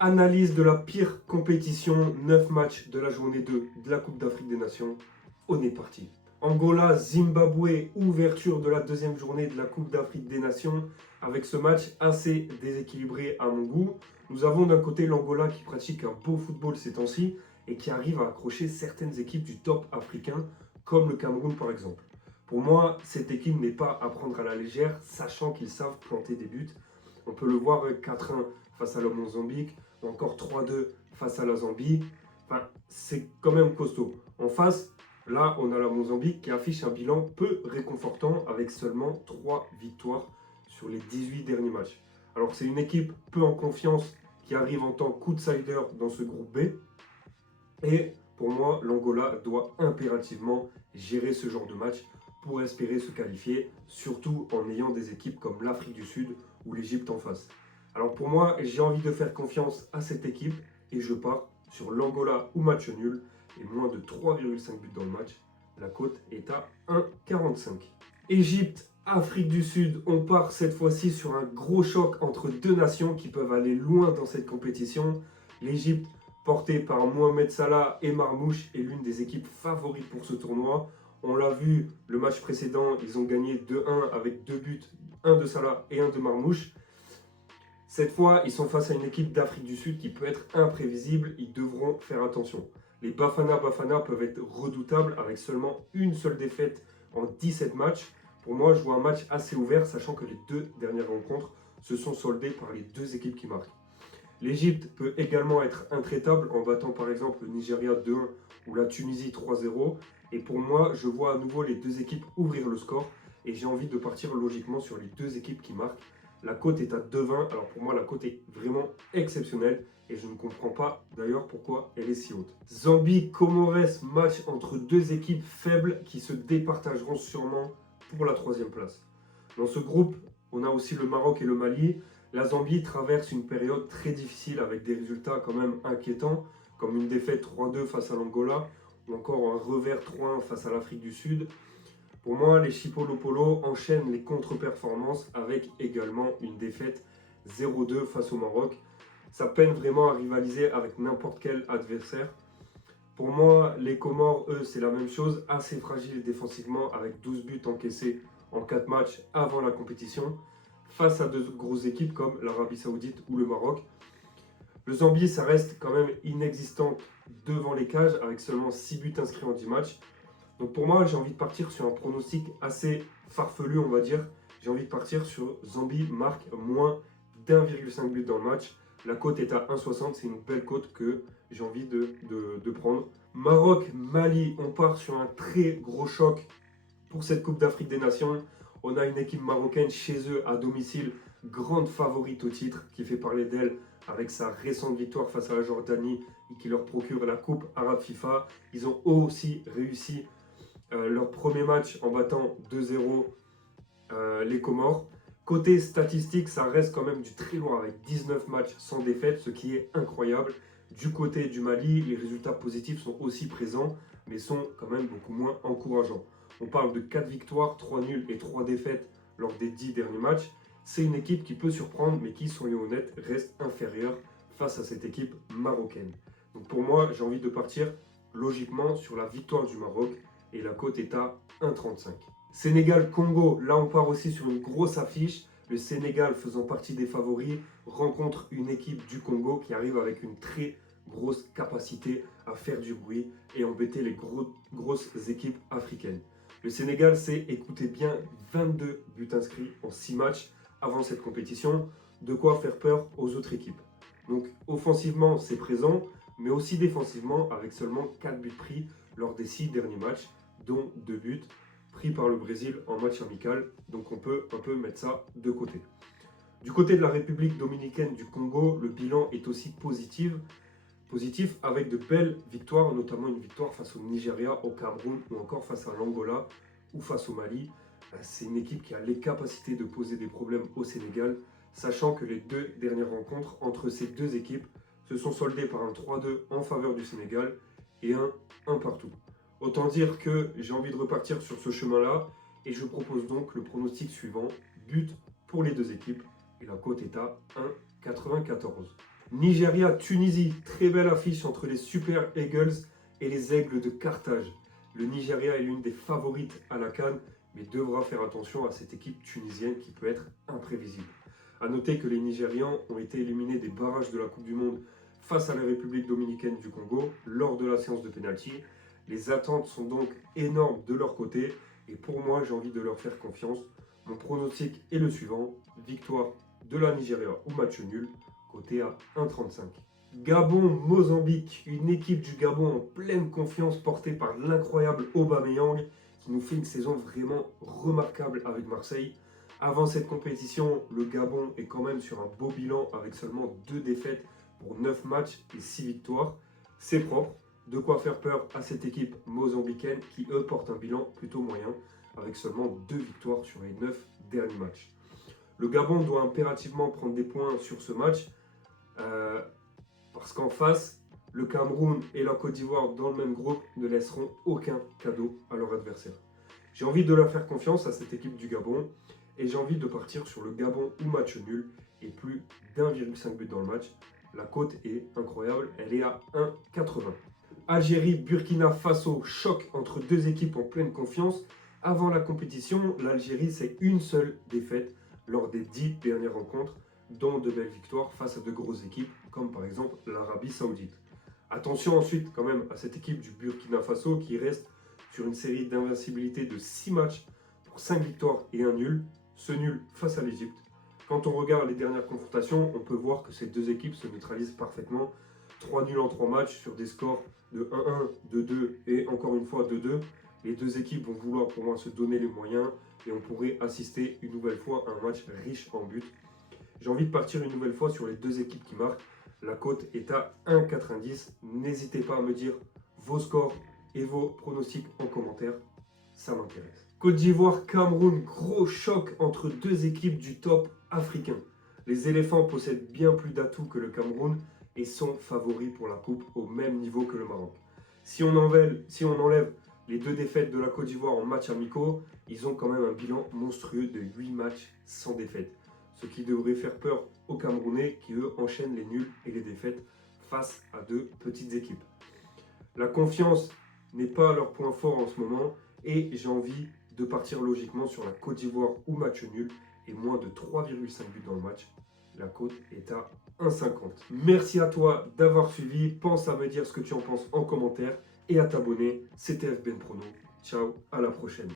Analyse de la pire compétition, 9 matchs de la journée 2 de la Coupe d'Afrique des Nations. On est parti. Angola, Zimbabwe, ouverture de la deuxième journée de la Coupe d'Afrique des Nations. Avec ce match assez déséquilibré à mon goût, nous avons d'un côté l'Angola qui pratique un beau football ces temps-ci et qui arrive à accrocher certaines équipes du top africain, comme le Cameroun par exemple. Pour moi, cette équipe n'est pas à prendre à la légère, sachant qu'ils savent planter des buts. On peut le voir 4-1 face à le Mozambique, ou encore 3-2 face à la Zambie. Enfin, c'est quand même costaud. En face, là, on a la Mozambique qui affiche un bilan peu réconfortant avec seulement 3 victoires sur les 18 derniers matchs. Alors, c'est une équipe peu en confiance qui arrive en tant qu'outsider dans ce groupe B. Et pour moi, l'Angola doit impérativement gérer ce genre de match pour espérer se qualifier, surtout en ayant des équipes comme l'Afrique du Sud ou l'Égypte en face. Alors pour moi, j'ai envie de faire confiance à cette équipe et je pars sur l'Angola ou match nul et moins de 3,5 buts dans le match. La cote est à 1,45. Égypte, Afrique du Sud, on part cette fois-ci sur un gros choc entre deux nations qui peuvent aller loin dans cette compétition. L'Égypte, portée par Mohamed Salah et Marmouche, est l'une des équipes favorites pour ce tournoi. On l'a vu, le match précédent, ils ont gagné 2-1 avec 2 buts, un de Salah et un de Marmouche. Cette fois, ils sont face à une équipe d'Afrique du Sud qui peut être imprévisible, ils devront faire attention. Les Bafana peuvent être redoutables avec seulement une seule défaite en 17 matchs. Pour moi, je vois un match assez ouvert, sachant que les deux dernières rencontres se sont soldées par les deux équipes qui marquent. L'Égypte peut également être intraitable en battant par exemple le Nigeria 2-1 ou la Tunisie 3-0. Et pour moi, je vois à nouveau les deux équipes ouvrir le score et j'ai envie de partir logiquement sur les deux équipes qui marquent. La cote est à 2,20. Alors pour moi, la cote est vraiment exceptionnelle et je ne comprends pas d'ailleurs pourquoi elle est si haute. Zambie-Comores, match entre deux équipes faibles qui se départageront sûrement pour la troisième place. Dans ce groupe, on a aussi le Maroc et le Mali. La Zambie traverse une période très difficile avec des résultats quand même inquiétants, comme une défaite 3-2 face à l'Angola ou encore un revers 3-1 face à l'Afrique du Sud. Pour moi, les Chipolopolo enchaînent les contre-performances avec également une défaite 0-2 face au Maroc. Ça peine vraiment à rivaliser avec n'importe quel adversaire. Pour moi, les Comores, eux, c'est la même chose, assez fragile défensivement avec 12 buts encaissés en 4 matchs avant la compétition, face à deux grosses équipes comme l'Arabie Saoudite ou le Maroc. Le Zambie, ça reste quand même inexistant devant les cages avec seulement 6 buts inscrits en 10 matchs. Donc pour moi, j'ai envie de partir sur un pronostic assez farfelu, on va dire. J'ai envie de partir sur Zambie marque moins d'1,5 but dans le match. La cote est à 1,60, c'est une belle cote que j'ai envie de prendre. Maroc-Mali, on part sur un très gros choc pour cette Coupe d'Afrique des Nations. On a une équipe marocaine chez eux à domicile, grande favorite au titre, qui fait parler d'elle avec sa récente victoire face à la Jordanie et qui leur procure la Coupe Arabe FIFA. Ils ont aussi réussi leur premier match en battant 2-0 les Comores. Côté statistique, ça reste quand même du très loin avec 19 matchs sans défaite, ce qui est incroyable. Du côté du Mali, les résultats positifs sont aussi présents, mais sont quand même beaucoup moins encourageants. On parle de 4 victoires, 3 nuls et 3 défaites lors des 10 derniers matchs. C'est une équipe qui peut surprendre, mais qui, soyons honnêtes, reste inférieure face à cette équipe marocaine. Donc pour moi, j'ai envie de partir logiquement sur la victoire du Maroc et la cote est à 1,35. Sénégal-Congo, là on part aussi sur une grosse affiche. Le Sénégal, faisant partie des favoris, rencontre une équipe du Congo qui arrive avec une très grosse capacité à faire du bruit et embêter les grosses équipes africaines. Le Sénégal, c'est, écoutez bien, 22 buts inscrits en 6 matchs avant cette compétition, de quoi faire peur aux autres équipes. Donc offensivement, c'est présent, mais aussi défensivement avec seulement 4 buts pris lors des 6 derniers matchs, dont 2 buts pris par le Brésil en match amical. Donc on peut un peu mettre ça de côté. Du côté de la République dominicaine du Congo, le bilan est aussi positif avec de belles victoires, notamment une victoire face au Nigeria, au Cameroun ou encore face à l'Angola ou face au Mali. C'est une équipe qui a les capacités de poser des problèmes au Sénégal, sachant que les deux dernières rencontres entre ces deux équipes se sont soldées par un 3-2 en faveur du Sénégal et un partout. Autant dire que j'ai envie de repartir sur ce chemin-là et je propose donc le pronostic suivant, but pour les deux équipes et la cote est à 1,94. Nigeria-Tunisie, très belle affiche entre les Super Eagles et les Aigles de Carthage. Le Nigeria est l'une des favorites à la CAN, mais devra faire attention à cette équipe tunisienne qui peut être imprévisible. A noter que les Nigérians ont été éliminés des barrages de la Coupe du Monde face à la République dominicaine du Congo lors de la séance de pénalty. Les attentes sont donc énormes de leur côté et pour moi j'ai envie de leur faire confiance. Mon pronostic est le suivant, victoire de la Nigeria ou match nul, coté à 1,35. Gabon-Mozambique, une équipe du Gabon en pleine confiance portée par l'incroyable Aubameyang qui nous fait une saison vraiment remarquable avec Marseille. Avant cette compétition, le Gabon est quand même sur un beau bilan avec seulement 2 défaites pour 9 matchs et 6 victoires. C'est propre, de quoi faire peur à cette équipe mozambicaine qui eux portent un bilan plutôt moyen avec seulement 2 victoires sur les 9 derniers matchs. Le Gabon doit impérativement prendre des points sur ce match parce qu'en face, le Cameroun et la Côte d'Ivoire dans le même groupe ne laisseront aucun cadeau à leur adversaire. J'ai envie de leur faire confiance à cette équipe du Gabon et j'ai envie de partir sur le Gabon ou match nul et plus d'1,5 but dans le match. La cote est incroyable, elle est à 1,80. Algérie, Burkina Faso, choc entre deux équipes en pleine confiance. Avant la compétition, l'Algérie c'est une seule défaite lors des 10 dernières rencontres, dont de belles victoires face à de grosses équipes, comme par exemple l'Arabie Saoudite. Attention ensuite quand même à cette équipe du Burkina Faso qui reste sur une série d'invincibilité de 6 matchs pour 5 victoires et 1 nul, ce nul face à l'Égypte. Quand on regarde les dernières confrontations, on peut voir que ces deux équipes se neutralisent parfaitement. 3 nuls en 3 matchs sur des scores de 1-1, 2-2 et encore une fois 2-2. Les deux équipes vont vouloir pour moi se donner les moyens et on pourrait assister une nouvelle fois à un match riche en buts. J'ai envie de partir une nouvelle fois sur les deux équipes qui marquent. La cote est à 1,90. N'hésitez pas à me dire vos scores et vos pronostics en commentaire. Ça m'intéresse. Côte d'Ivoire, Cameroun, gros choc entre deux équipes du top africain. Les éléphants possèdent bien plus d'atouts que le Cameroun et sont favoris pour la coupe au même niveau que le Maroc. Si on enlève les 2 défaites de la Côte d'Ivoire en matchs amicaux, ils ont quand même un bilan monstrueux de 8 matchs sans défaite. Ce qui devrait faire peur aux Camerounais qui eux enchaînent les nuls et les défaites face à de petites équipes. La confiance n'est pas leur point fort en ce moment et j'ai envie de partir logiquement sur la Côte d'Ivoire ou match nul et moins de 3,5 buts dans le match. La cote est à 1,50. Merci à toi d'avoir suivi. Pense à me dire ce que tu en penses en commentaire et à t'abonner. C'était FBN Prono. Ciao, à la prochaine.